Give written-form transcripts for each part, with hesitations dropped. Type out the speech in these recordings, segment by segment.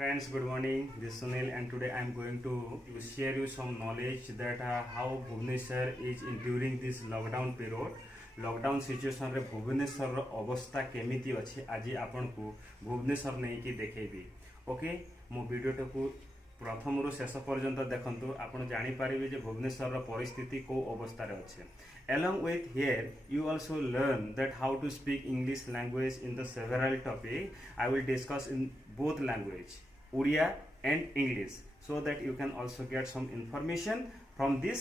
Friends, good morning. This is Sunil, and today I am going to share you some knowledge that how Bhubaneswar is during this lockdown period. Lockdown situation रे भुवनेश्वर अवस्था केमिति अछि आज आपन को भुवनेश्वर नहीं कि देखेबी। ओके, मो वीडियो को प्रथम रु शेष पर्यंत देखंतु आपण जानि पारिबे जे भुवनेश्वर रो परिस्थिति को अवस्था रे अछि। Along with here, you also learn that how to speak English language in the several topic. I will discuss in both language, Odia and English, so that you can also get some information from this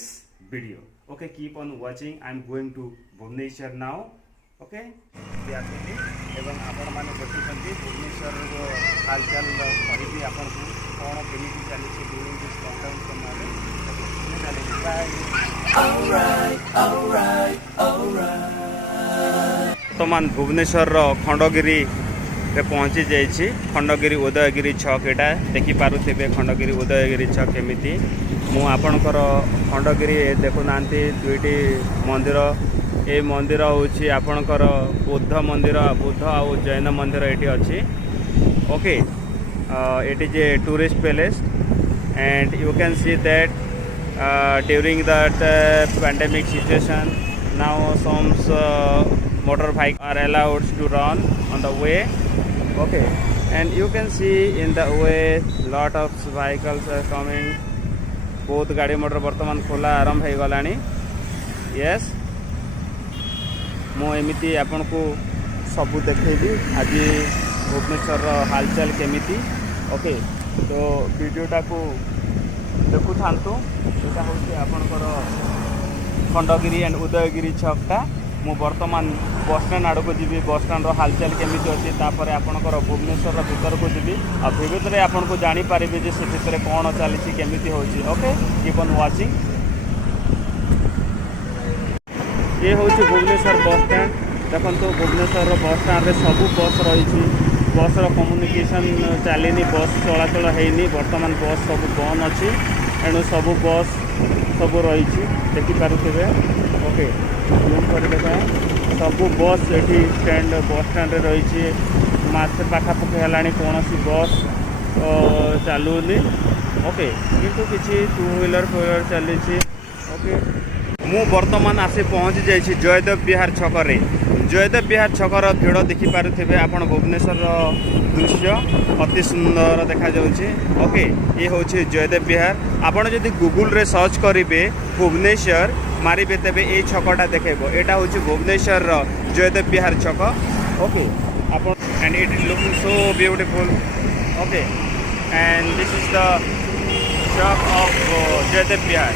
video. Okay, keep on watching. I am going to Bhubaneswar now. Okay, एवं आपण माने देखुछंती भुवनेश्वर रो हालचाल कहिबी आपण को कोन केमिति चली छै during this lockdown समय वर्तमान भुवनेश्वर खंडगिरी रे पहुंची जाइछि। खंडगिरी उदयगिरी छक एटा देखि पारुथिबे। खंडगिरी उदयगिरी छक केमिति मु आपणकर खंडगिरी देखु नांती दुईटी मंदिर। ए मंदिर होछि आपणकर बुद्ध मंदिर, बुद्ध आउ जैन मंदिर एटी अछि। Okay, it is a tourist place and you can see that during that pandemic situation now some motorbikes are allowed to run on the way. Okay, and you can see in the way lot of vehicles are coming. बहुत गाड़ी motor वर्तमान खोला आरंभ हो गलानी। Yes, मो एमिति आपन को सब देखेबी आज भुवनेश्वर हालचाल केमिति। ओके, तो वीडियोटा को देखु थांतु। एटा होछि आपनकर खंडगिरी एंड उदयगिरी छकटा। मु वर्तमान बस स्टैंड आड़ को जीवी। बस स्टैंड रो हालचाल केमिति अछि तापर आपनकर भुवनेश्वर रो भीतर को जीवी। आ भीतर रे आपन को जानि पारिबे जे से भीतर कोन चलीछि केमिति होछि। Okay, keep on watching. ये होछि भुवनेश्वर बस स्टैंड। देखंतु भुवनेश्वर रो बस स्टैंड रे सब बस रहिछि। बस रो कम्युनिकेशन चलिनी, बस चलाचल हैनी। वर्तमान बस सब बंद अच्छी, एणु सब बस सब रही देखि पारुथिबे। ओके, जूम कर देखा सब बस एठी स्टैंड बस स्टैंड रे रही। मास पाखापाखि हेलानी कोनोसी बस चालूनी। ओके, किंतु किछि टू व्हीलर फोर व्हीलर चली। ओके, मु वर्तमान आसी पहुँची जाइछि जयदेव विहार छकरे। जयदेव विहार छकर भिड़ देखि पारुथिबे आपण। भुवनेश्वर दृश्य अति सुंदर देखा जाउछि। ओके, ये होछि जयदेव विहार। आपण जदि गूगल रे सर्च करिवे भुवनेश्वर मारिबे तेबे ए छकटा देखेबो। एटा होछि भुवनेश्वर जयदेव विहार छक। ओके, आपण and it is looking so beautiful. Okay, and this is the छक of Jaydev Vihar.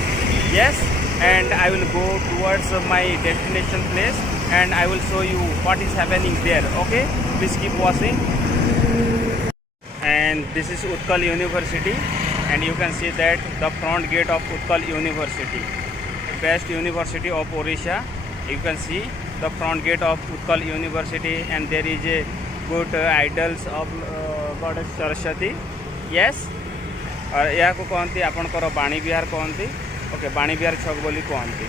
Yes, and I will go towards my destination place and I will show you what is happening there. Okay, please keep watching. And this is Utkal University, and you can see that the front gate of Utkal University, best university of Odisha. You can see the front gate of Utkal University, and there is a good idols of goddess Saraswati. Yes, और या को कहती आपनकर बाणी विहार कहती। Okay, बाणी विहार छक बोली कहती।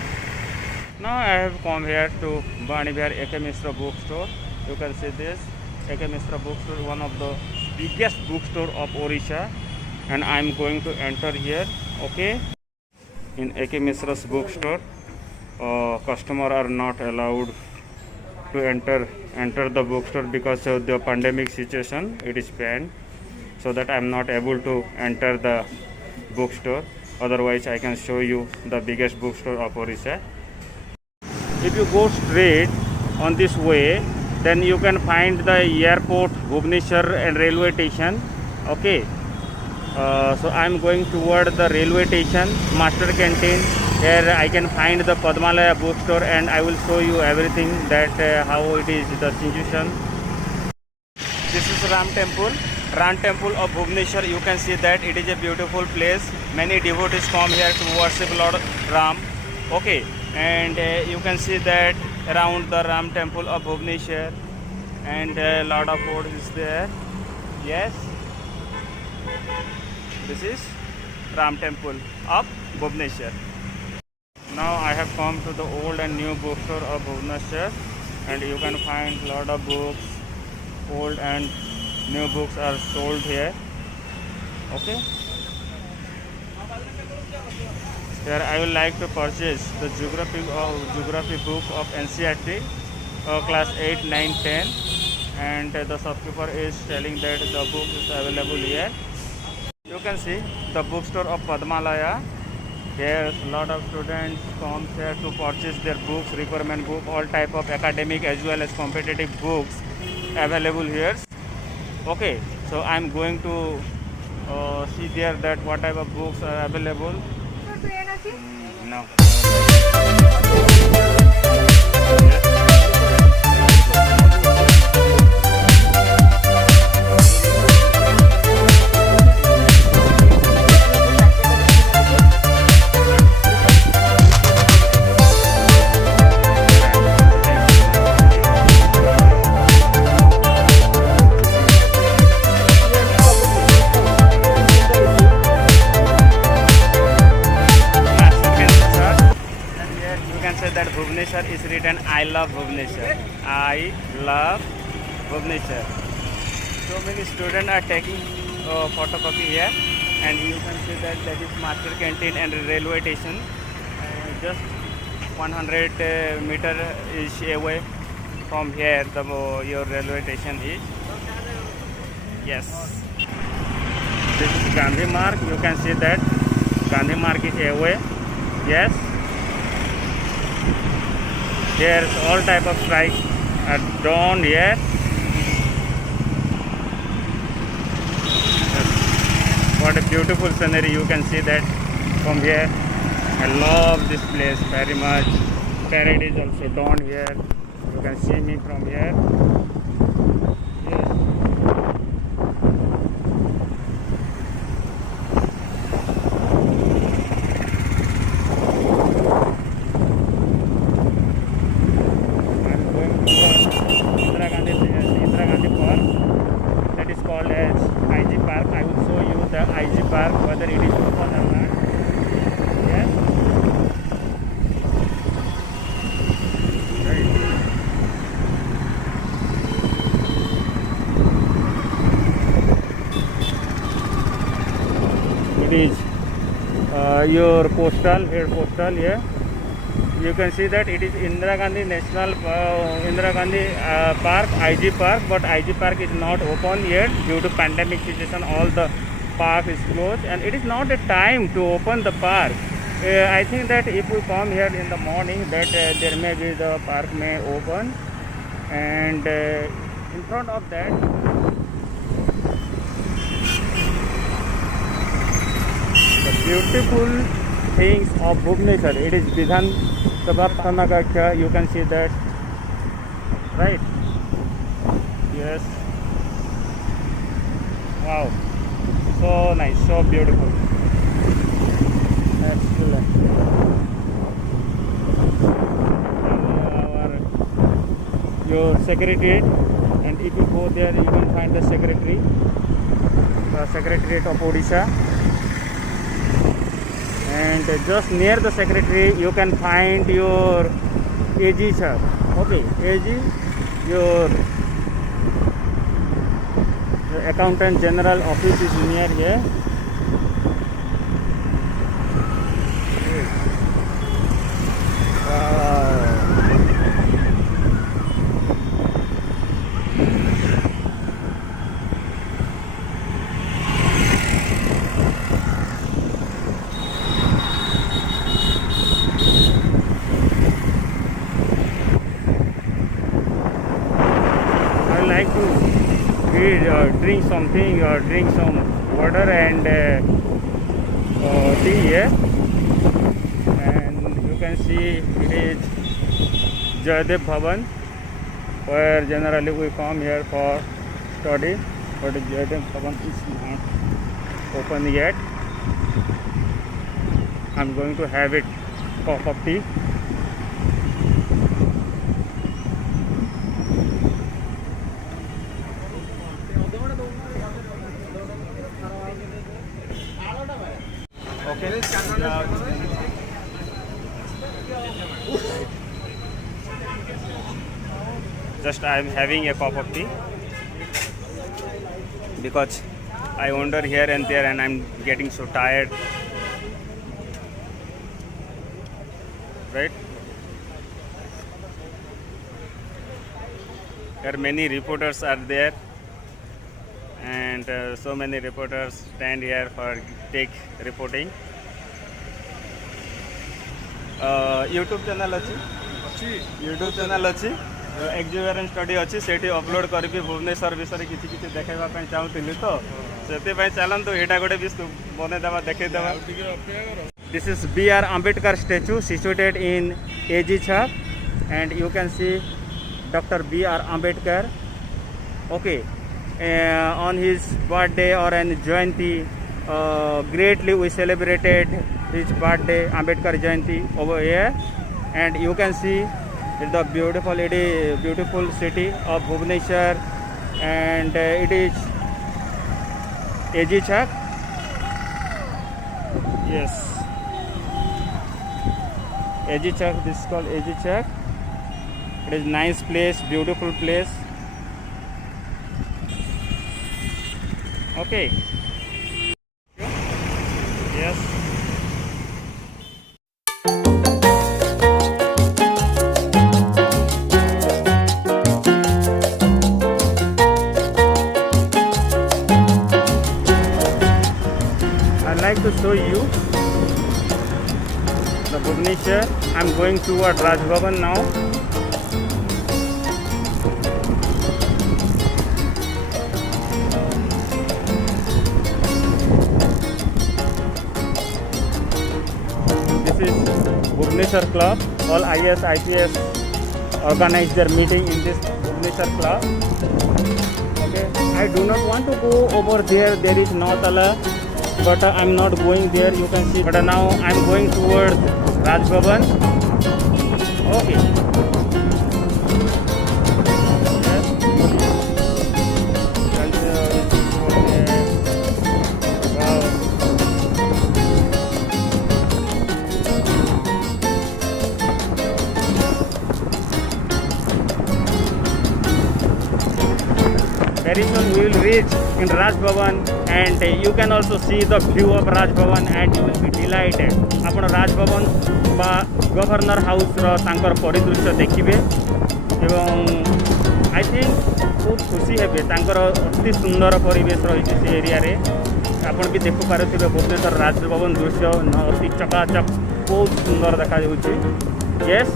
Now I have come here to Bani Vihar A.K. Mishra bookstore. You can see this A.K. Mishra bookstore, one of the biggest bookstore of Odisha, and I am going to enter here. Okay, in A.K. Mishra's bookstore, customer are not allowed to enter the bookstore because of the pandemic situation. It is banned, so that I am not able to enter the bookstore. Otherwise, I can show you the biggest bookstore of Odisha. If you go straight on this way, then you can find the airport, Bhubaneswar, and railway station. Okay, so I am going toward the railway station, master canteen. Here I can find the Padmalaya bookstore, and I will show you everything that how it is the situation. This is Ram Temple. Ram Temple of Bhubaneswar. You can see that it is a beautiful place. Many devotees come here to worship Lord Ram. Okay, and you can see that around the Ram Temple of Bhubaneswar, and a lot of road is there. Yes, this is Ram Temple of Bhubaneswar. Now I have come to the old and new bookstore of Bhubaneswar, and you can find lot of books. Old and new books are sold here. Okay. Here I would like to purchase the geography book of NCERT class 8, 9, 10, and the shopkeeper is telling that the book is available here. You can see the bookstore of Padmalaya. Here a lot of students come here to purchase their books, requirement book, all type of academic as well as competitive books available here. Okay, so I'm going to see there that what type of books are available. No. That Bhubaneswar is written I love Bhubaneswar. I love Bhubaneswar. So many students are taking photocopy here, and you can see that is Master Canteen and railway station. Just 100 meter is away from here. Your railway station is. Yes. This is Gandhi Mark. You can see that Gandhi Mark is away. Yes. There's all type of strikes are done here. What a beautiful scenery, you can see that from here. I love this place very much. Parade is also done here. You can see me from here. Yes. Indira Gandhi Park, that is called as IG Park. I will show you the IG Park, whether it is open or not. Yes. Right. It is your postal here, yeah. You can see that it is Indira Gandhi Park, IG Park, but IG Park is not open yet due to pandemic situation. All the park is closed, and it is not a time to open the park. I think that if we come here in the morning, that there may be the park may open, and in front of that, the beautiful things of Bhubaneswar. It is Vidhan Sabha Nagacha. You can see that, right? Yes. Wow. So nice, so beautiful. Excellent. Your secretariat, and if you go there, you will find the secretariat of Odisha. And just near the secretary you can find your AG shop. Okay, AG, your accountant general office is near here. Like to eat or drink something or drink some water and tea here, and you can see it is Jayadev Bhavan, where generally we come here for study, but Jayadev Bhavan is not open yet. I'm going to have it cup of tea. Okay. Just I am having a cup of tea because I wander here and there and I'm getting so tired. Right? There many reporters are there, and so many reporters stand here for take reporting. YouTube channel अच्छी YouTube channel अच्छी एक्जिवेरन study अच्छी सेठी upload करबी भुवनेश्वर विषय किछि किछि देखाइबा ପାଇଁ चाहूतिली तो सेते ପାଇଁ चालंतु एटा गोटे भी बने देबा देखै देबा. This is B.R. Ambedkar statue situated in AG Chowk, and you can see Dr. B.R. Ambedkar. Okay, on his birthday or an Jayanti, greatly we celebrated his birthday, Ambedkar Jayanti over here, and you can see the beautiful city of Bhubaneswar, and it is AG Chowk. Yes, AG Chowk. This is called AG Chowk. It is nice place, beautiful place. Okay. Yes. I'd like to show you the Bhubaneswar. I'm going toward Raj Bhavan now. This is Bhubaneswar Club. All IAS, IPS organize their meeting in this Bhubaneswar Club. Okay, I do not want to go over there. There is Nautala, but I'm not going there. You can see. But now I'm going towards Raj Bhavan. Okay. Very soon we will reach in Raj Bhavan, and you can also see the view of Raj Bhavan, and you will be delighted. आपण Raj Bhavan बा governor house रो तांकर परिदृश्य देखिबे एवं I think बहुत खुशी हेबे. तांकर अति सुंदर परिवेश रही से एरिया रे. आपण भी देखु पारुथिबे भुवनेश्वर राज भवन दृश्य अति चकाचक बहुत सुंदर देखा जाउछि. यस,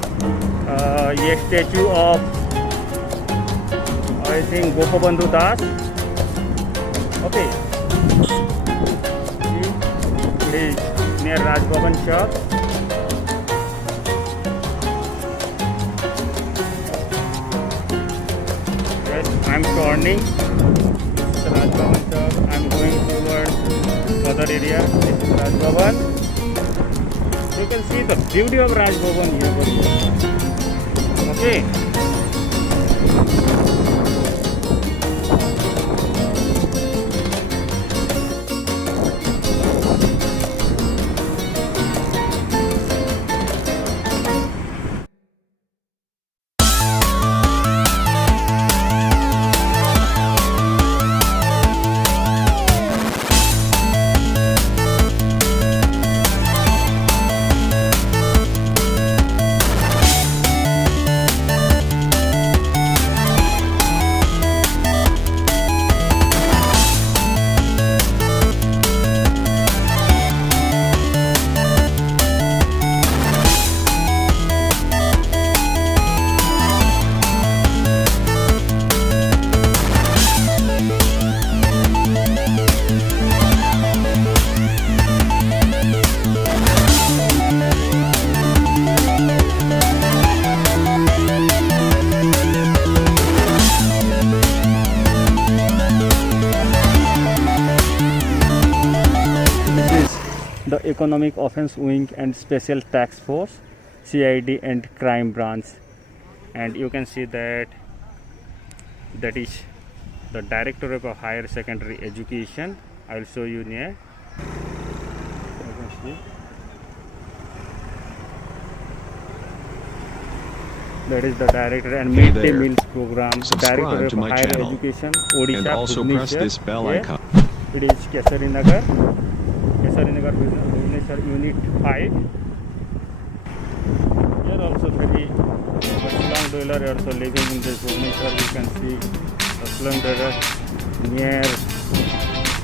ये statue of I think Gopabandhu Das. Okay, it is near Raj Bhavan Chowk. Yes, I'm turning. This is Raj Bhavan Chowk. I'm going towards other area. This is Raj Bhavan. You can see the beauty of Raj Bhavan here. Okay. The Economic Offence Wing and Special Task Force, CID and Crime Branch, and you can see that is the Director of Higher Secondary Education. I will show you near. You can see. That is the Director and Mid Day Meals Program, Director of Higher Education, Odisha, and also press this bell icon. It is Kesarinagar, Bhubaneswar Unit 5. Here also very slum dweller also living in this Bhubaneswar. You can see the slum dweller near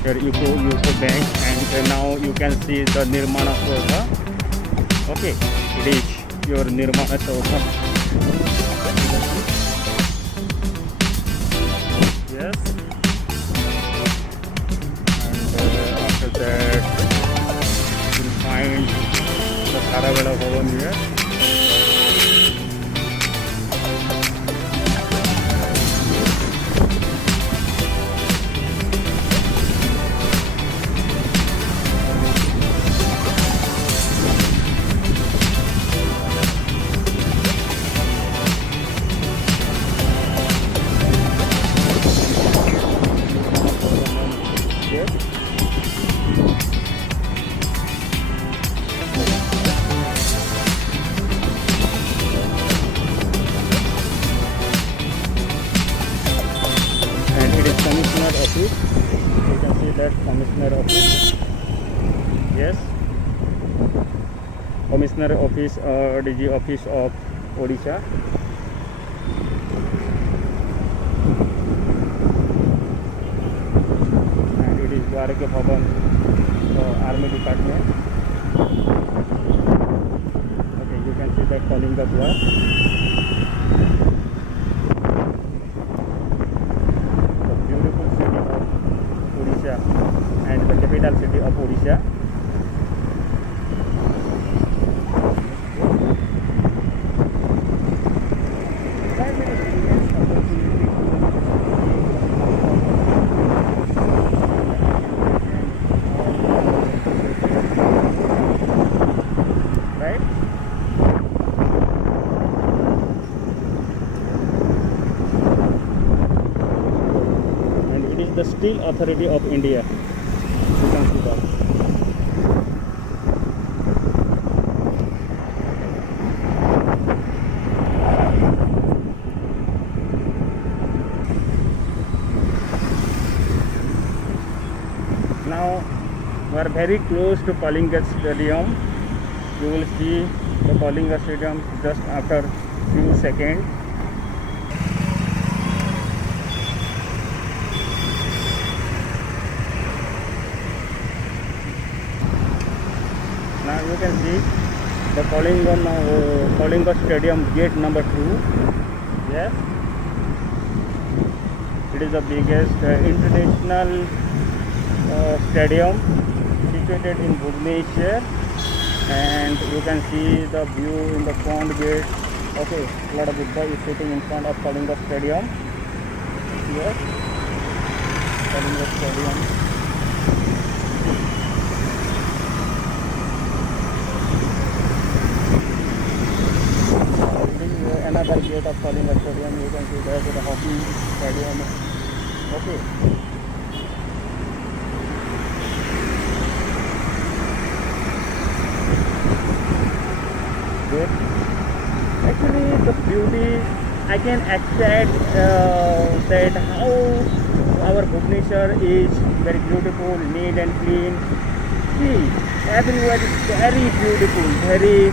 your UCO bank, and now you can see the Nirmana Saudha. Okay, it is your Nirmana Saudha. Yes, and after that you'll find the Kharavela Bhavan here. And it is Commissioner Office. You can see that Commissioner Office. Yes, Commissioner Office, DG Office of Odisha. And it is Dwarka Bhavan, Army Department. Okay, you can see that Kalinga Dwar. And the capital city of Odisha. Right? And it is the Steel Authority of India. You can see that. Now we are very close to Kalinga Stadium. You will see the Kalinga Stadium just after few seconds. Now you can see the Kalinga Stadium gate number 2. Yes, it is the biggest international stadium situated in Bhubaneswar, and you can see the view in the front gate. Okay, Lord Buddha is sitting in front of Kalinga Stadium. Yes, Kalinga Stadium. Another gate of Kalinga Stadium. You can see there is the hockey stadium. Okay. Good. Actually, the beauty I can accept that how our Bhubaneswar is very beautiful, neat and clean. See, everywhere is very beautiful, very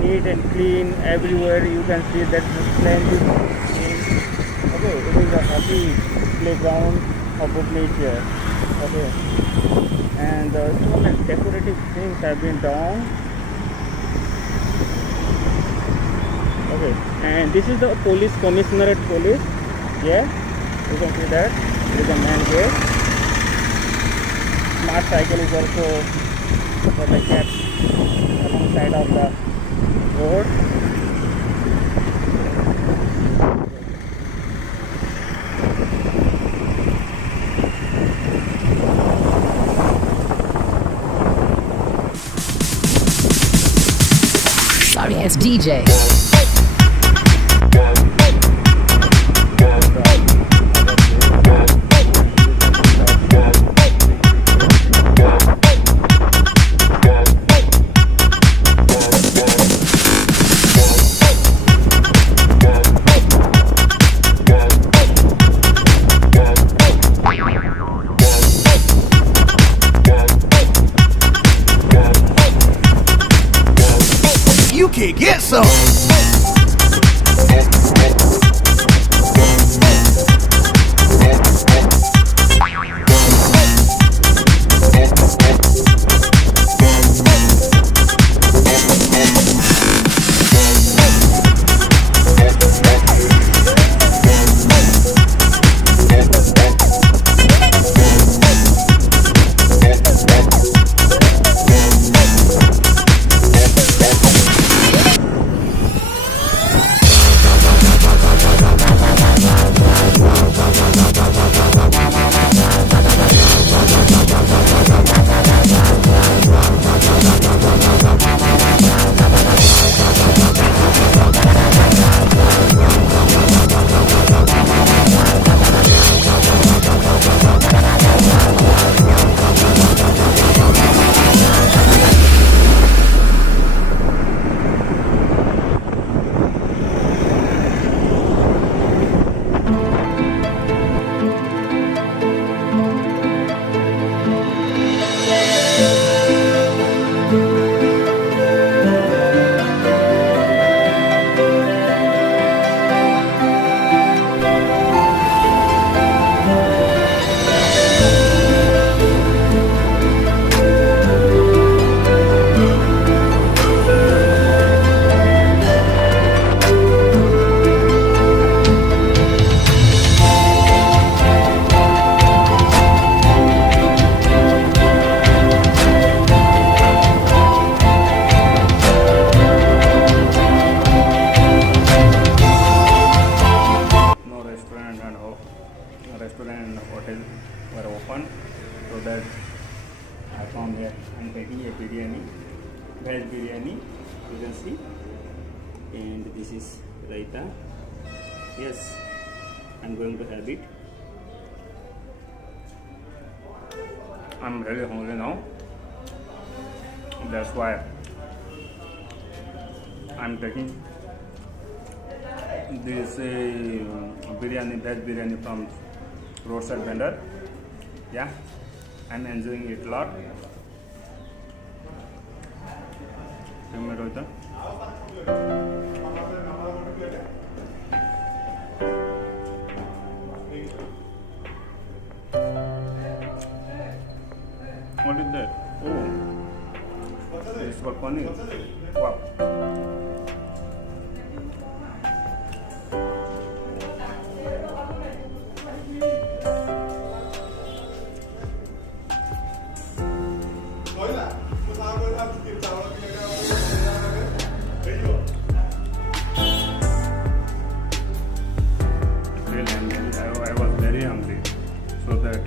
neat and clean. Everywhere you can see that the splendid. Okay, it is a hockey playground of Bhubaneswar. Okay, and so many decorative things have been done. Okay, and this is the police commissionerate police. Yeah, you can see that it is a main gate. Smart cycle is also for the kept alongside of the road. Sorry, it's DJ. Okay, get some. Restaurant and hotel were open, so that I found here I'm taking a biryani, veg biryani, you can see, and this is raita. Yes, I'm going to have it. I'm really hungry now, that's why I'm taking this biryani, veg biryani from roadside vendor. Yeah, I'm enjoying it a lot. What is that? Oh, this is for paneer. Wow. I was very hungry, so that